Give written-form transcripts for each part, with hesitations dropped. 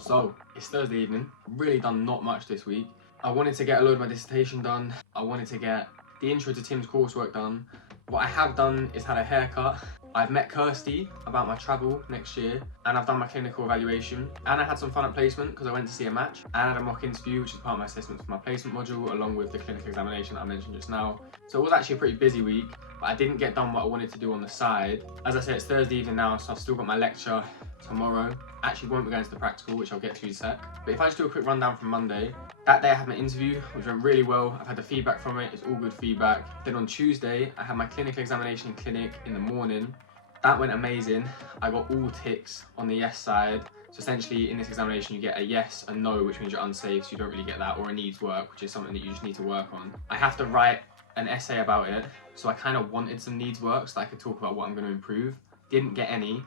So, it's Thursday evening, really done not much this week. I wanted to get a load of my dissertation done, I wanted to get the intro to Tim's coursework done. What I have done is had a haircut. I've met Kirsty about my travel next year, and I've done my clinical evaluation, and I had some fun at placement because I went to see a match, and I had a mock interview, which is part of my assessment for my placement module, along with the clinical examination that I mentioned just now. So it was actually a pretty busy week, but I didn't get done what I wanted to do on the side. As I said, it's Thursday evening now, so I've still got my lecture tomorrow. Actually won't be going to the practical, which I'll get to in a sec. But if I just do a quick rundown from Monday, that day I had my interview, which went really well. I've had the feedback from it, it's all good feedback. Then on Tuesday, I had my clinical examination in clinic in the morning. That went amazing. I got all ticks on the yes side. So essentially in this examination, you get a yes, a no, which means you're unsafe, so you don't really get that, or a needs work, which is something that you just need to work on. I have to write an essay about it, so I kind of wanted some needs work so that I could talk about what I'm going to improve. Didn't get any.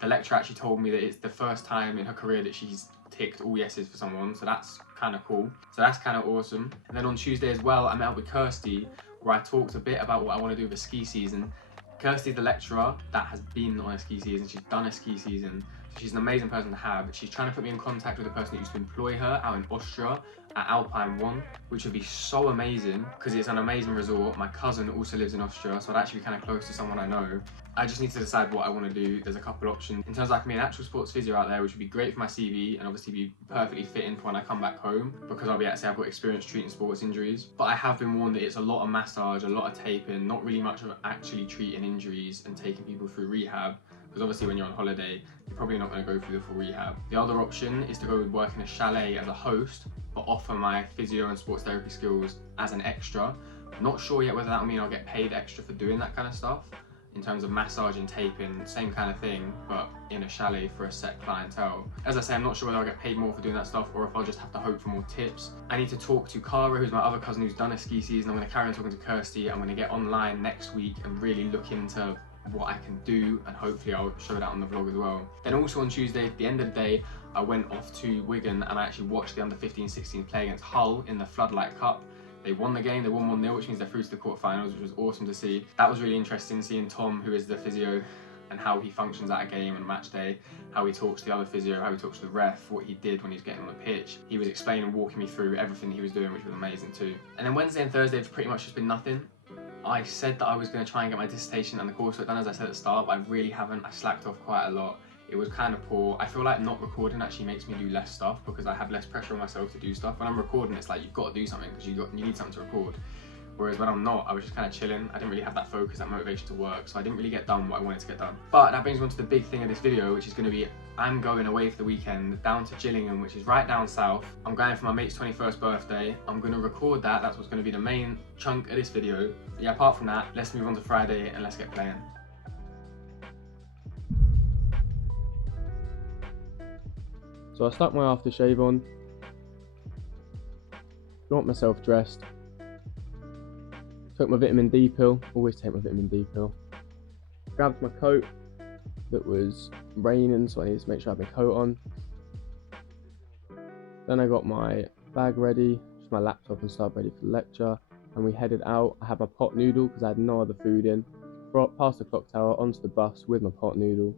The lecturer actually told me that it's the first time in her career that she's ticked all yeses for someone, so that's kind of cool. So that's kind of awesome. And then on Tuesday as well, I met up with Kirsty, where I talked a bit about what I want to do with the ski season. Kirsty's the lecturer that has been on a ski season, she's done a ski season, so she's an amazing person to have. She's trying to put me in contact with the person that used to employ her out in Austria at Alpine One, which would be so amazing because it's an amazing resort. My cousin also lives in Austria, so I'd actually be kind of close to someone I know. I just need to decide what I want to do. There's a couple options. In terms of I can be an actual sports physio out there, which would be great for my CV and obviously be perfectly fitting for when I come back home, because I'll be able to say I've got experience treating sports injuries. But I have been warned that it's a lot of massage, a lot of taping, not really much of actually treating injuries and taking people through rehab. Because obviously when you're on holiday, you're probably not going to go through the full rehab. The other option is to go work in a chalet as a host, but offer my physio and sports therapy skills as an extra. Not sure yet whether that'll mean I'll get paid extra for doing that kind of stuff. In terms of massage and taping, same kind of thing, but in a chalet for a set clientele. As I say, I'm not sure whether I'll get paid more for doing that stuff or if I'll just have to hope for more tips. I need to talk to Cara, who's my other cousin who's done a ski season. I'm going to carry on talking to Kirsty. I'm going to get online next week and really look into what I can do, and hopefully I'll show that on the vlog as well. Then also on Tuesday, at the end of the day, I went off to Wigan and I actually watched the under 15-16 play against Hull in the Floodlight Cup. They won the game, they won 1-0, which means they're through to the quarterfinals, which was awesome to see. That was really interesting, seeing Tom, who is the physio, and how he functions at a game and match day, how he talks to the other physio, how he talks to the ref, what he did when he was getting on the pitch. He was explaining and walking me through everything he was doing, which was amazing too. And then Wednesday and Thursday have pretty much just been nothing. I said that I was going to try and get my dissertation and the coursework done, as I said at the start, but I really haven't. I slacked off quite a lot. It was kind of poor. I feel like not recording actually makes me do less stuff because I have less pressure on myself to do stuff. When I'm recording, it's like you've got to do something because you need something to record. Whereas when I'm not, I was just kind of chilling. I didn't really have that focus, that motivation to work, so I didn't really get done what I wanted to get done. But that brings me on to the big thing of this video, which is going to be I'm going away for the weekend down to Gillingham, which is right down south. I'm going for my mate's 21st birthday. I'm going to record that. That's what's going to be the main chunk of this video. But yeah, apart from that, let's move on to Friday and let's get playing. So I stuck my aftershave on, got myself dressed, took my vitamin D pill, always take my vitamin D pill, grabbed my coat that was raining, so I needed to make sure I had my coat on. Then I got my bag ready, just my laptop and stuff ready for the lecture, and we headed out. I had my pot noodle because I had no other food in, brought past the clock tower onto the bus with my pot noodle.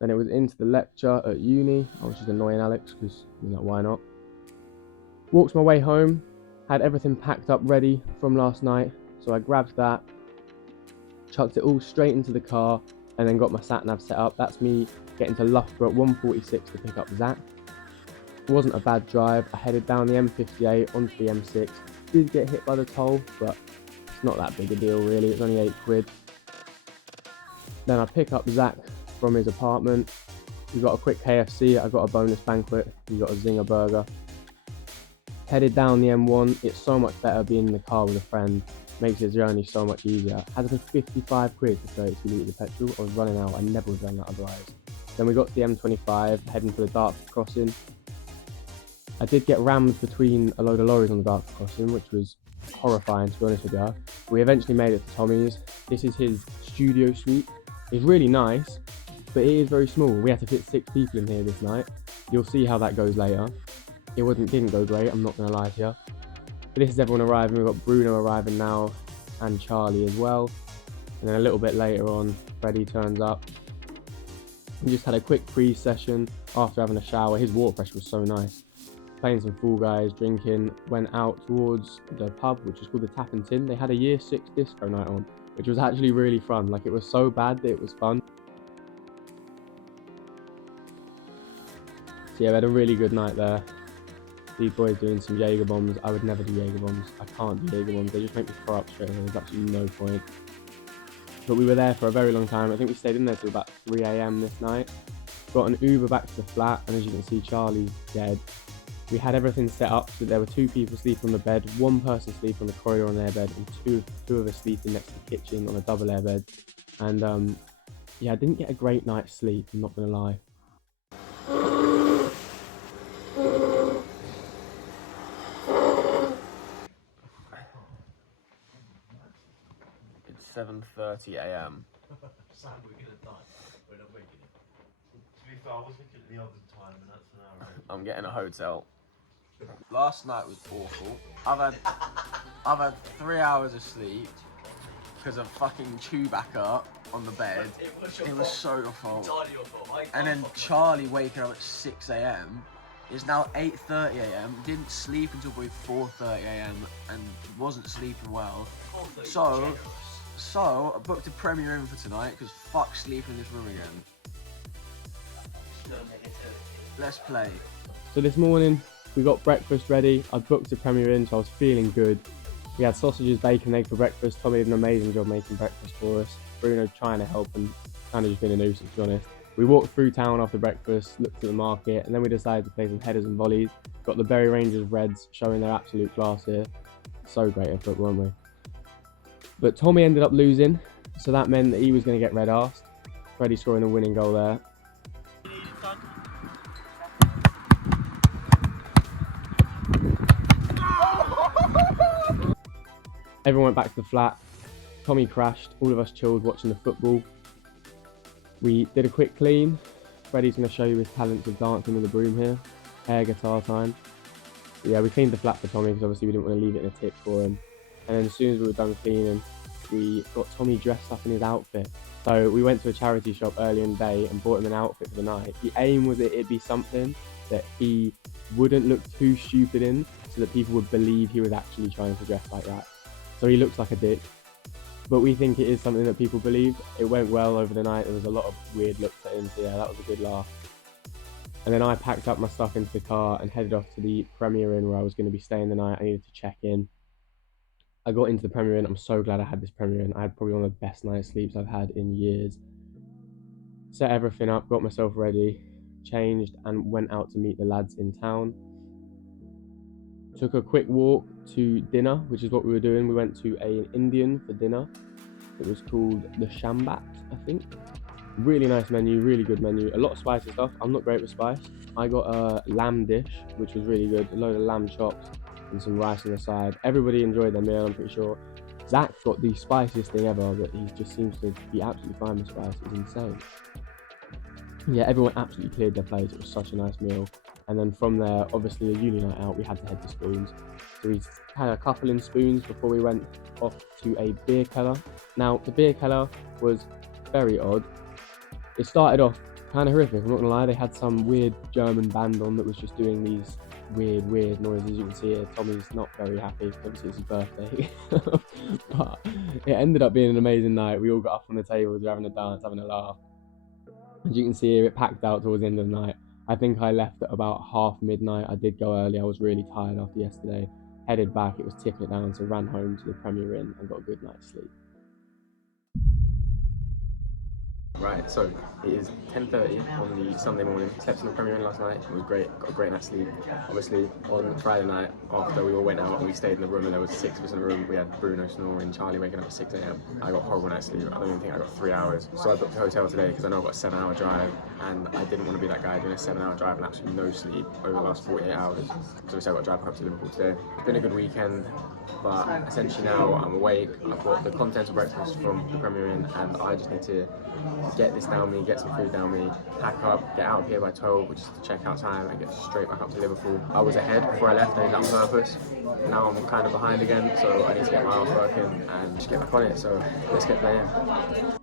Then it was into the lecture at uni. I was just annoying Alex because, why not? Walked my way home, had everything packed up ready from last night. So I grabbed that, chucked it all straight into the car, and then got my sat nav set up. That's me getting to Loughborough at 1:46 to pick up Zach. It wasn't a bad drive. I headed down the M58 onto the M6. Did get hit by the toll, but it's not that big a deal really. It's only £8. Then I pick up Zach from his apartment. We got a quick KFC, I got a bonus banquet, we got a zinger burger. Headed down the M1, it's so much better being in the car with a friend, makes the journey so much easier. Had to pay £55 for 32 litres of petrol, I was running out, I never would have done that otherwise. Then we got to the M25, heading to the Dartford crossing. I did get rammed between a load of lorries on the Dartford crossing, which was horrifying to be honest with you. We eventually made it to Tommy's. This is his studio suite. It's really nice, but it is very small. We had to fit 6 people in here this night. You'll see how that goes later. It didn't go great, I'm not going to lie to you. But this is everyone arriving. We've got Bruno arriving now, and Charlie as well. And then a little bit later on, Freddie turns up. We just had a quick pre-session after having a shower. His water pressure was so nice. Playing some Fall Guys, drinking, went out towards the pub, which is called the Tap and Tin. They had a year 6 disco night on, which was actually really fun. Like, it was so bad that it was fun. So yeah, we had a really good night there. These boys doing some Jaeger bombs. I would never do Jaeger bombs. I can't do Jaeger bombs. They just make me throw up straight away. There's absolutely no point. But we were there for a very long time. I think we stayed in there till about 3 AM this night. Got an Uber back to the flat, and as you can see, Charlie's dead. We had everything set up so there were 2 people sleeping on the bed, 1 person sleeping on the corridor on their bed, and two of us sleeping next to the kitchen on a double air bed. And yeah, I didn't get a great night's sleep, I'm not gonna lie. It's 7:30 AM. Sam, we're gonna die. We're not making it. To be fair, I was looking at the other time, and that's an hour. I'm getting a hotel. Last night was awful. I've had 3 hours of sleep because of fucking Chewbacca on the bed. It was so your fault. Entirely your fault. And then Charlie waking up at 6 AM. It's now 8:30 AM. Didn't sleep until probably 4:30 AM and wasn't sleeping well. So I booked a Premier Inn for tonight because fuck sleeping in this room again. Let's play. So this morning we got breakfast ready. I booked a Premier Inn, so I was feeling good. We had sausages, bacon, egg for breakfast. Tommy did an amazing job making breakfast for us. Bruno trying to help and kind of just being a nuisance, to be honest. We walked through town after breakfast, looked at the market, and then we decided to play some headers and volleys. Got the Bury Rangers Reds showing their absolute class here. So great at football, weren't we? But Tommy ended up losing, so that meant that he was going to get red-arsed. Freddie scoring a winning goal there. Everyone went back to the flat. Tommy crashed. All of us chilled watching the football. We did a quick clean. Freddie's going to show you his talents of dancing with a broom here. Air guitar time. But yeah, we cleaned the flat for Tommy because obviously we didn't want to leave it in a tip for him. And then as soon as we were done cleaning, we got Tommy dressed up in his outfit. So we went to a charity shop earlier in the day and bought him an outfit for the night. The aim was that it'd be something that he wouldn't look too stupid in, so that people would believe he was actually trying to dress like that. So he looks like a dick. But we think it is something that people believe. It went well over the night. There was a lot of weird looks at him, so yeah, that was a good laugh. And then I packed up my stuff into the car and headed off to the Premier Inn where I was going to be staying the night. I needed to check in. I got into the Premier Inn. I'm so glad I had this Premier Inn. I had probably one of the best night's sleeps I've had in years. Set everything up, got myself ready, changed, and went out to meet the lads in town. Took a quick walk to dinner, which is what we were doing. We went to an Indian for dinner. It was called the Shambat, I think. Really nice menu, really good menu. A lot of spicy stuff. I'm not great with spice. I got a lamb dish, which was really good. A load of lamb chops and some rice on the side. Everybody enjoyed their meal, I'm pretty sure. Zach got the spiciest thing ever, but he just seems to be absolutely fine with spice. It was insane. Yeah, everyone absolutely cleared their plates. It was such a nice meal. And then from there, obviously a uni night out, we had to head to Spoons. So we had a couple in Spoons before we went off to a beer keller. Now, the beer keller was very odd. It started off kind of horrific, I'm not gonna lie. They had some weird German band on that was just doing these weird noises. You can see here, Tommy's not very happy, obviously it's his birthday. But it ended up being an amazing night. We all got up on the tables, we were having a dance, having a laugh. As you can see here, it packed out towards the end of the night. I think I left at about half midnight. I did go early, I was really tired after yesterday. Headed back, it was tipping it down, so ran home to the Premier Inn and got a good night's sleep. Right, so it is 10:30 on the Sunday morning. Slept in the Premier Inn last night. It was great. Got a great night's sleep. Obviously, on Friday night, after we all went out and we stayed in the room and there was 6 of us in the room, we had Bruno snoring, Charlie waking up at 6 AM. I got a horrible night's sleep. I don't even think I got 3 hours. So I booked a hotel today because I know I've got a 7-hour drive and I didn't want to be that guy doing a 7-hour drive and absolutely no sleep over the last 48 hours. So obviously I've got to drive back up to Liverpool today. It's been a good weekend, but essentially now I'm awake. I've got the continental breakfast from the Premier Inn and I just need to get this down me, get some food down me, pack up, get out of here by 12, which is the checkout time, and get straight back up to Liverpool. I was ahead before I left, I did that on purpose. Now I'm kind of behind again, so I need to get my ass working and just get back on it. So let's get playing.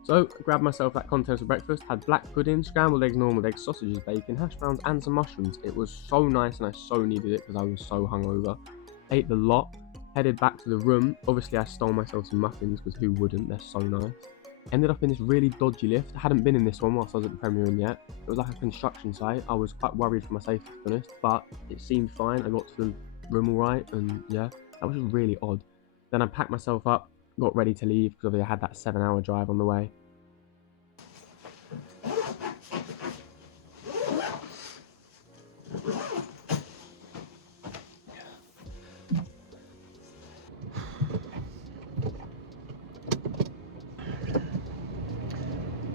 So grabbed myself that contents for breakfast, had black pudding, scrambled eggs, normal eggs, sausages, bacon, hash browns, and some mushrooms. It was so nice, and I so needed it because I was so hungover. Ate the lot, headed back to the room. Obviously I stole myself some muffins because who wouldn't, they're so nice. Ended up in this really dodgy lift. I hadn't been in this one whilst I was at the Premier Inn yet. It was like a construction site. I was quite worried for my safety, to be honest, but it seemed fine. I got to the room all right, and yeah, that was just really odd. Then I packed myself up, got ready to leave because obviously I had that 7-hour drive on the way.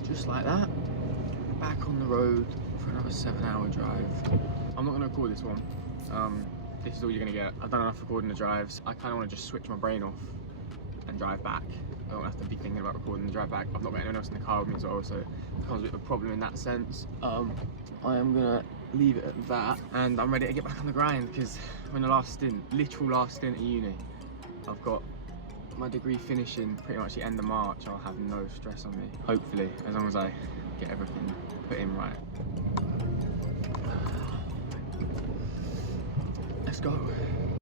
Just like that, back on the road for another 7-hour drive. I'm not going to record this one. This is all you're going to get. I've done enough recording the drives. I kind of want to just switch my brain off and drive back. I don't have to be thinking about recording the drive back. I've not got anyone else in the car with me as well, so it becomes a bit of a problem in that sense. I am going to leave it at that, and I'm ready to get back on the grind because we're in the last stint, literal last stint at uni. I've got my degree finishing pretty much the end of March. I'll have no stress on me, hopefully, as long as I get everything put in right. Let's go.